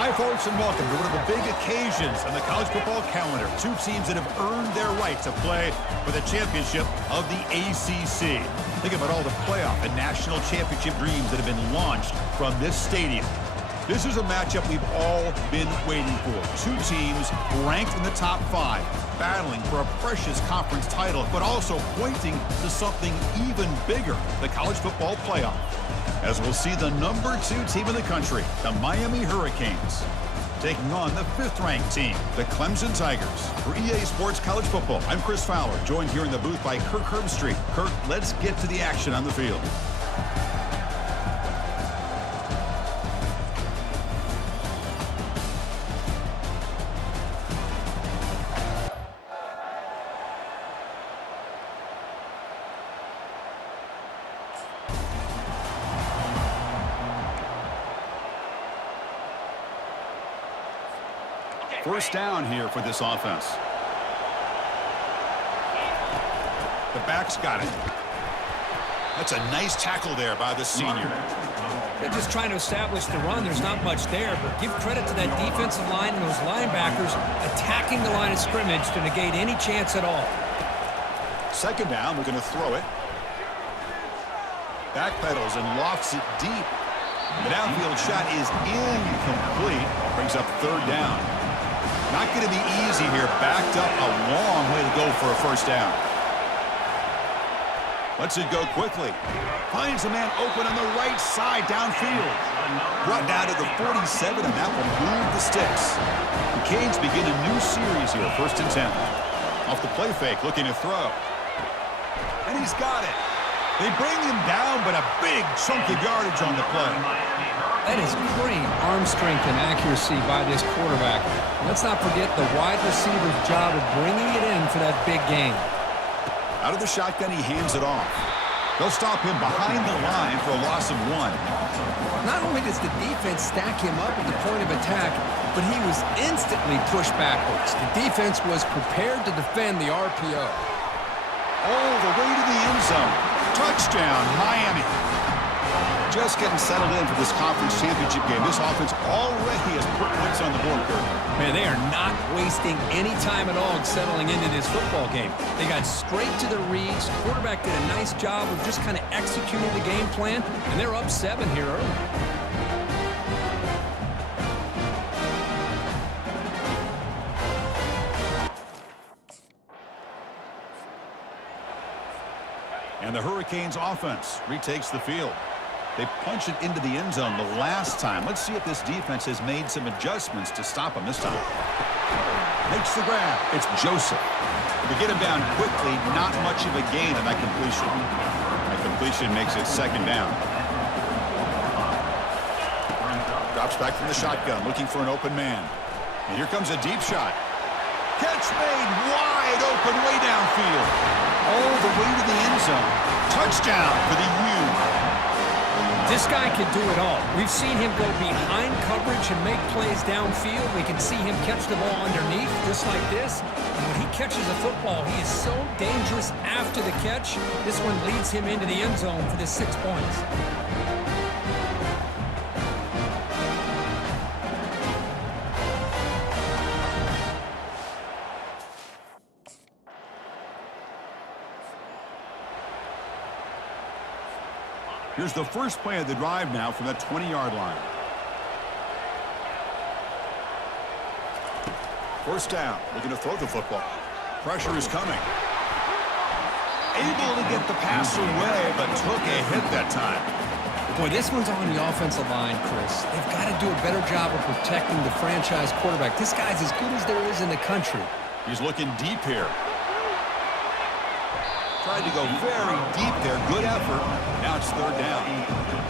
Hi, folks, and welcome to one of the big occasions on the college football calendar. Two teams that have earned their right to play for the championship of the ACC. Think about all the playoff and national championship dreams that have been launched from this stadium. This is a matchup we've all been waiting for. Two teams ranked in the top 5, battling for a precious conference title, but also pointing to something even bigger, the college football playoff. As we'll see the number 2 team in the country, the Miami Hurricanes, taking on the 5th-ranked team, the Clemson Tigers. For EA Sports College Football, I'm Chris Fowler, joined here in the booth by Kirk Herbstreit. Kirk, let's get to the action on the field. First down here for this offense. The back's got it. That's a nice tackle there by the senior. They're just trying to establish the run. There's not much there, but give credit to that defensive line and those linebackers attacking the line of scrimmage to negate any chance at all. Second down, we're going to throw it. Backpedals and lofts it deep. The downfield shot is incomplete. Brings up third down. Not going to be easy here. Backed up a long way to go for a first down. Lets it go quickly. Finds a man open on the right side downfield. Brought down to the 47, and that will move the sticks. The Canes begin a new series here, 1st and 10. Off the play fake, looking to throw. And he's got it. They bring him down, but a big chunk of yardage on the play. That is great arm strength and accuracy by this quarterback. Let's not forget the wide receiver's job of bringing it in for that big game. Out of the shotgun, he hands it off. They'll stop him behind the line for a loss of 1. Not only does the defense stack him up at the point of attack, but he was instantly pushed backwards. The defense was prepared to defend the RPO. All the way to the end zone. Touchdown, Miami. Just getting settled in for this conference championship game. This offense already has put points on the board, Kirk. Man, they are not wasting any time at all settling into this football game. They got straight to the reads. Quarterback did a nice job of just kind of executing the game plan, and they're up 7 here early. And the Hurricanes offense retakes the field. They punch it into the end zone the last time. Let's see if this defense has made some adjustments to stop them this time. Makes the grab. It's Joseph. To get him down quickly, not much of a gain on that completion. That completion makes it 2nd down. Drops back from the shotgun, looking for an open man. And here comes a deep shot. Catch made wide open way downfield. All the way to the end zone. Touchdown for the U. This guy can do it all. We've seen him go behind coverage and make plays downfield. We can see him catch the ball underneath just like this. And when he catches a football, he is so dangerous after the catch. This one leads him into the end zone for the 6 points. Here's the first play of the drive now from that 20-yard line. First down, looking to throw the football. Pressure is coming. Able to get the pass away, but took a hit that time. Boy, this one's on the offensive line, Chris. They've got to do a better job of protecting the franchise quarterback. This guy's as good as there is in the country. He's looking deep here. Tried to go very deep there. Good effort. Now it's 3rd down.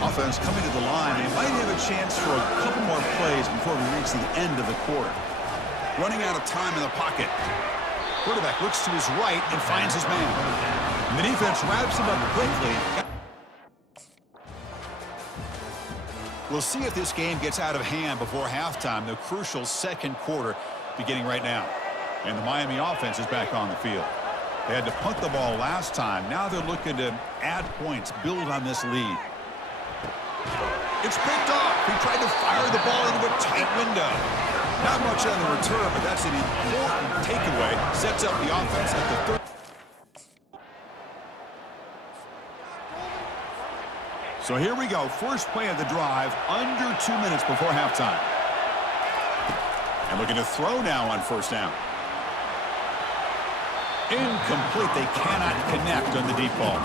Offense coming to the line. They might have a chance for a couple more plays before we reach the end of the quarter. Running out of time in the pocket. Quarterback looks to his right and finds his man. And the defense wraps him up quickly. We'll see if this game gets out of hand before halftime. The crucial 2nd quarter beginning right now. And the Miami offense is back on the field. They had to punt the ball last time. Now they're looking to add points, build on this lead. It's picked off. He tried to fire the ball into a tight window. Not much on the return, but that's an important takeaway. Sets up the offense at the third. So here we go. First play of the drive, under 2 minutes before halftime. And looking to throw now on first down. Incomplete. They cannot connect on the deep ball.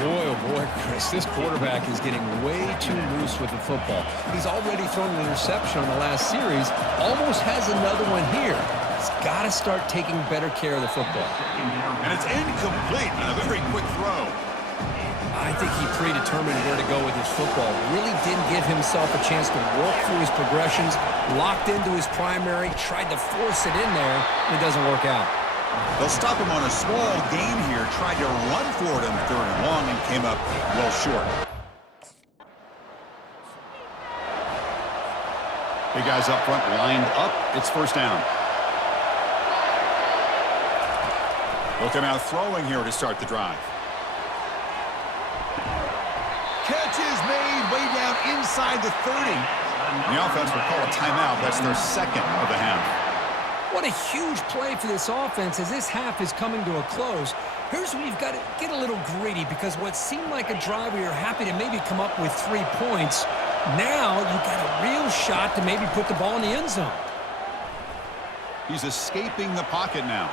Boy, oh boy, Chris, this quarterback is getting way too loose with the football. He's already thrown an interception on the last series, almost has another one here. He's got to start taking better care of the football. And it's incomplete on a very quick throw. I think he predetermined where to go with his football. Really didn't give himself a chance to work through his progressions, locked into his primary, tried to force it in there, and it doesn't work out. They'll stop him on a small gain here. Tried to run for it on third and long and came up well short. Big guys up front lined up. It's first down. Looking out throwing here to start the drive. Catch is made way down inside the 30. And the offense will call a timeout. That's their second of the half. What a huge play for this offense as this half is coming to a close. Here's where you've got to get a little greedy because what seemed like a drive where you're happy to maybe come up with 3 points, now you've got a real shot to maybe put the ball in the end zone. He's escaping the pocket now.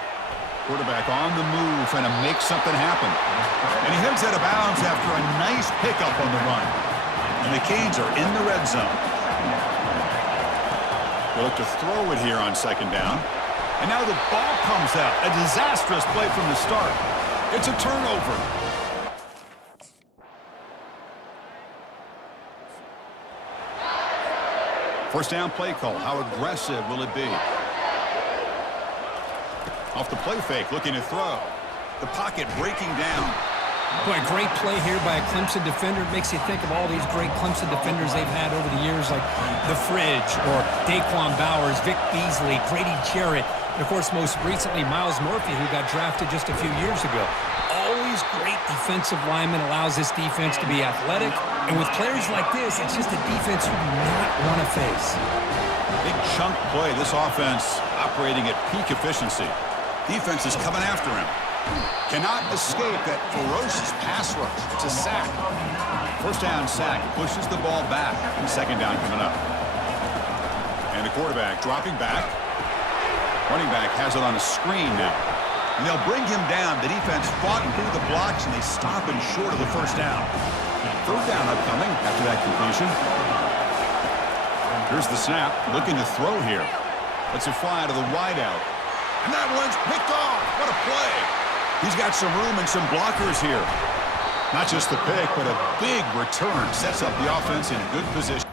Quarterback on the move, trying to make something happen. And he heads out of bounds after a nice pickup on the run. And the Canes are in the red zone. They look to throw it here on second down. And now the ball comes out. A disastrous play from the start. It's a turnover. First down play call. How aggressive will it be? Off the play fake, looking to throw. The pocket breaking down. Boy, great play here by a Clemson defender. It makes you think of all these great Clemson defenders they've had over the years, like The Fridge or Daquan Bowers, Vic Beasley, Grady Jarrett, and, of course, most recently, Miles Murphy, who got drafted just a few years ago. Always great defensive lineman, allows this defense to be athletic. And with players like this, it's just a defense you do not want to face. Big chunk play. This offense operating at peak efficiency. Defense is coming after him. Cannot escape that ferocious pass rush. It's a sack. First down sack. Pushes the ball back. Second down coming up. And the quarterback dropping back. Running back has it on a screen now. And they'll bring him down. The defense fought through the blocks, and they stop him short of the first down. Third down upcoming after that completion. Here's the snap. Looking to throw here. Let's it fly to the wideout. And that one's picked off. What a play. He's got some room and some blockers here. Not just the pick, but a big return sets up the offense in good position.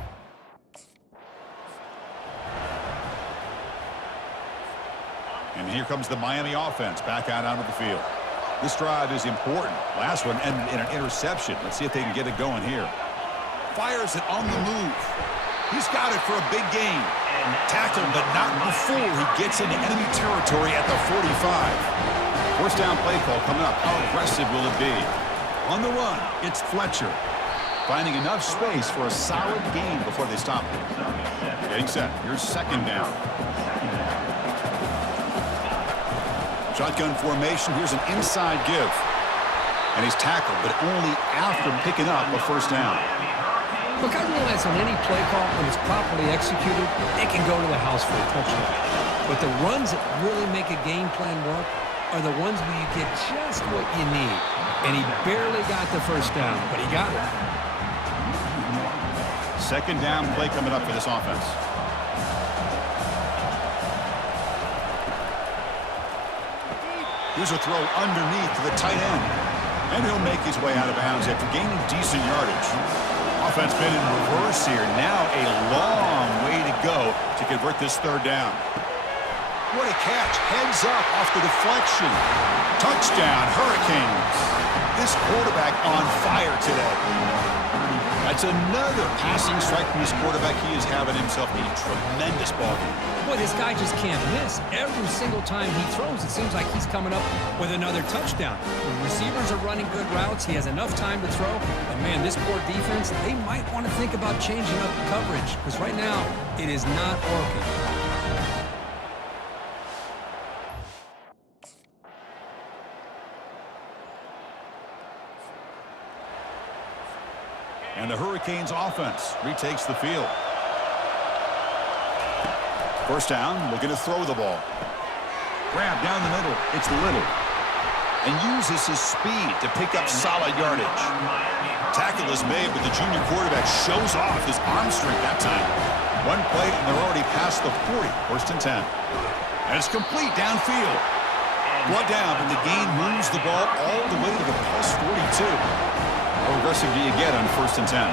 And here comes the Miami offense back out onto the field. This drive is important. Last one ended in an interception. Let's see if they can get it going here. Fires it on the move. He's got it for a big gain. Tackled, but not before he gets into enemy territory at the 45. First down play call coming up. How aggressive will it be? On the run, it's Fletcher. Finding enough space for a solid gain before they stop him. Getting set. Here's second down. Shotgun formation. Here's an inside give. And he's tackled, but only after picking up a first down. Look, I realize on any play call, when it's properly executed, it can go to the house for a touchdown. But the runs that really make a game plan work are the ones where you get just what you need. And he barely got the first down, but he got it. Second down play coming up for this offense. Here's a throw underneath to the tight end. And he'll make his way out of bounds after gaining decent yardage. Offense been in reverse here. Now a long way to go to convert this third down. What a catch. Heads up off the deflection. Touchdown, Hurricanes. This quarterback on fire today. A That's another passing strike from this quarterback. He is having himself a tremendous ball game. Boy, this guy just can't miss. Every single time he throws, it seems like he's coming up with another touchdown. The receivers are running good routes. He has enough time to throw. And, man, this poor defense, they might want to think about changing up the coverage because right now it is not working. And the Hurricanes offense retakes the field. First down, looking to throw the ball. Grab down the middle. It's Little. And uses his speed to pick up solid yardage. Tackle is made, but the junior quarterback shows off his arm strength that time. One play, and they're already past the 40. First and 10. And it's complete downfield. Brought down, but the gain moves the ball all the way to the plus 42. How aggressive do you get on first and 10?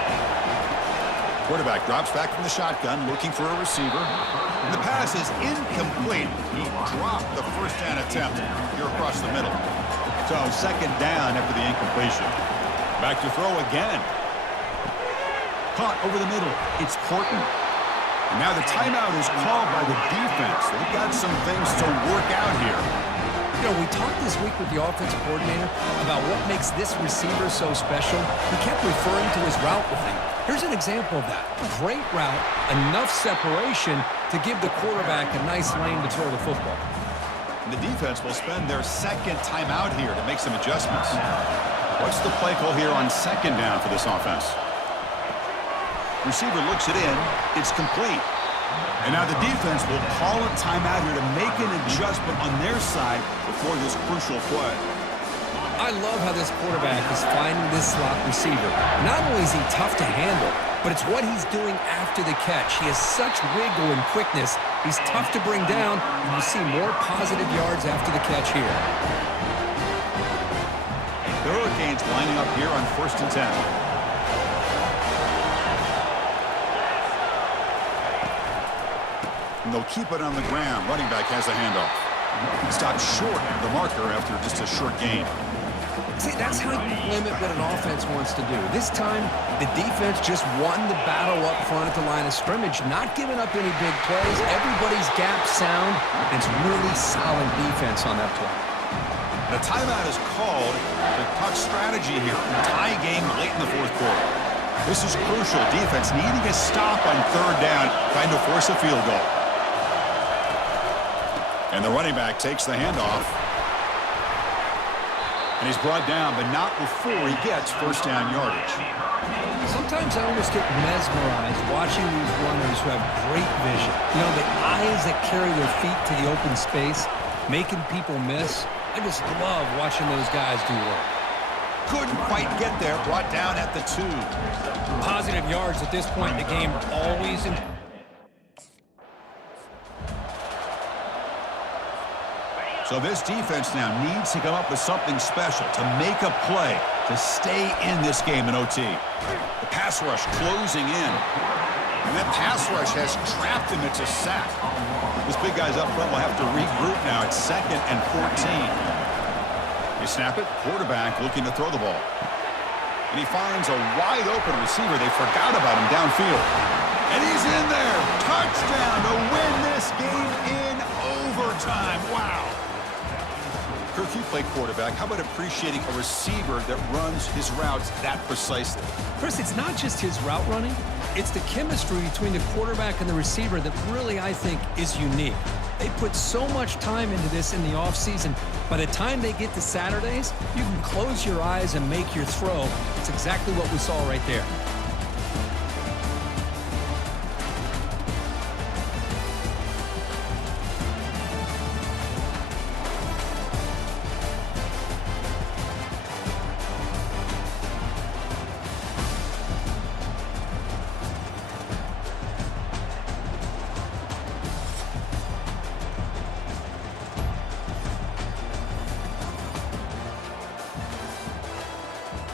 Quarterback drops back from the shotgun, looking for a receiver. And the pass is incomplete. He dropped the first down attempt here across the middle. So second down after the incompletion. Back to throw again. Caught over the middle. It's Porton. And now the timeout is called by the defense. They've got some things to work out here. You know, we talked this week with the offensive coordinator about what makes this receiver so special. He kept referring to his route running. Here's an example of that. Great route, enough separation to give the quarterback a nice lane to throw the football. And the defense will spend their second timeout here to make some adjustments. What's the play call here on second down for this offense? Receiver looks it in. It's complete. And now the defense will call a timeout here to make an adjustment on their side before this crucial play. I love how this quarterback is finding this slot receiver. Not only is he tough to handle, but it's what he's doing after the catch. He has such wiggle and quickness. He's tough to bring down, and you see more positive yards after the catch here. The Hurricanes lining up here on first and 10. And they'll keep it on the ground. Running back has a handoff. Stopped short of the marker after just a short gain. See, that's how you limit what an offense wants to do. This time, the defense just won the battle up front at the line of scrimmage, not giving up any big plays. Everybody's gap sound. It's really solid defense on that play. The timeout is called to talk strategy here. Tie game late in the fourth quarter. This is crucial. Defense needing a stop on third down, trying to force a field goal. And the running back takes the handoff. And he's brought down, but not before he gets first down yardage. Sometimes I almost get mesmerized watching these runners who have great vision. You know, the eyes that carry their feet to the open space, making people miss. I just love watching those guys do work. Couldn't quite get there, brought down at the 2. Positive yards at this point in the game are always important. So this defense now needs to come up with something special to make a play to stay in this game in OT. The pass rush closing in. And that pass rush has trapped him. It's a sack. This big guy's up front will have to regroup now. It's 2nd and 14. They snap it. Quarterback looking to throw the ball. And he finds a wide open receiver. They forgot about him downfield. And he's in there. Touchdown to win this game in overtime. Wow. Kirk, you play quarterback. How about appreciating a receiver that runs his routes that precisely? Chris, it's not just his route running. It's the chemistry between the quarterback and the receiver that really, I think, is unique. They put so much time into this in the offseason. By the time they get to Saturdays, you can close your eyes and make your throw. It's exactly what we saw right there.